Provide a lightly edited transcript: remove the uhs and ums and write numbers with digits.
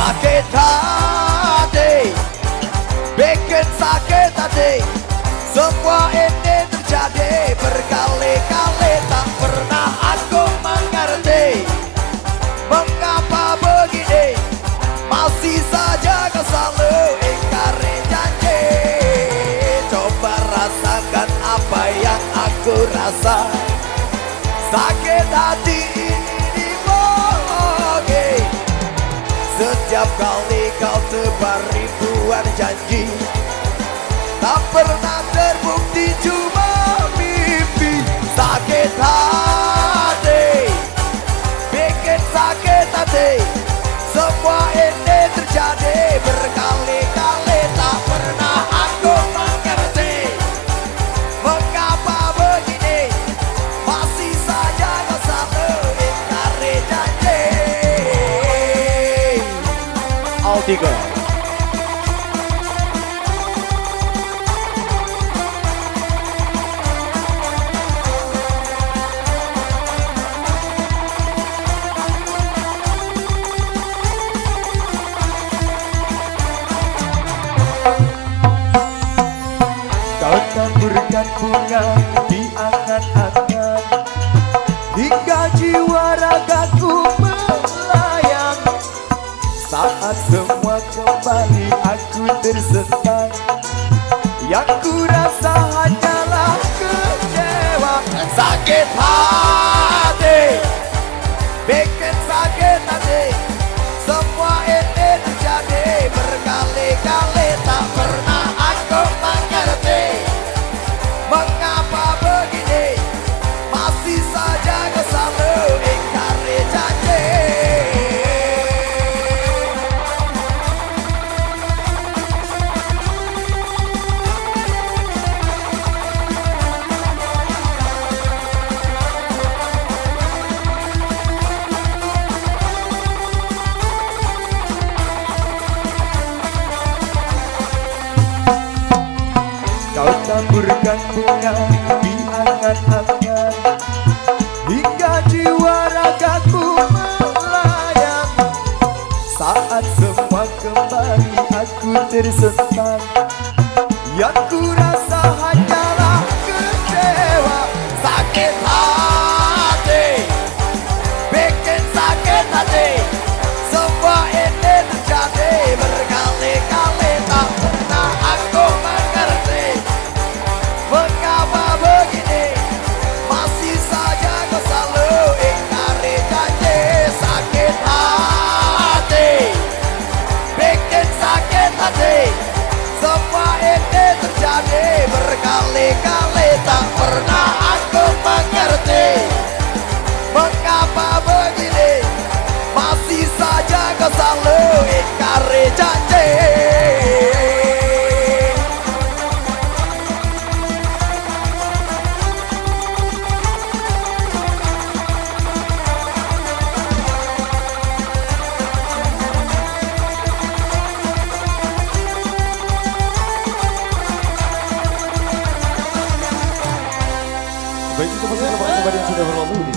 sakit hati, bikin sakit hati. Semua ini terjadi berkali-kali, tak pernah aku mengerti mengapa begini. Masih saja kau selalu ingkari janji. Coba rasakan apa yang aku rasa. Sakit hati ini dibohongi. Setiap kali kau tebar ribuan janji, tak pernah terbukti, cuma mimpi. Sakit hati, bikin sakit hati. Semua ini terjadi berkali-kali, tak pernah aku mengerti mengapa begini. Masih saja kau selalu ingkari janji. Altiga. Taburkan bunga di angan-angan, hingga jiwa ragaku melayang. Saat semua kembali aku tersentak, yang ku rasa hanyalah kecewa. Sakit hati, bikin sakit hati. Semua ini terjadi berkali-kali, tak pernah aku mengerti mengapa begini. Masih saja kau selalu ingkari janji. Kau taburkan bunga di angan-angan, hingga jiwa ragaku melayang. Saat semua kembali aku tersentak, yang ku rasa hanyalah kecewa. Sakit hati, bikin sakit hati. Semua ini terjadi berkali-kali, tak pernah aku mengerti mengapa begini. Masih saja kau selalu ingkari janji. Sakit hati, bikin sakit hati. Semua ini terjadi berkali-kali, tak pernah aku mengerti mengapa begini. Masih saja kau selalu ingkari janji. Baik, itu masih yang sudah berlalu.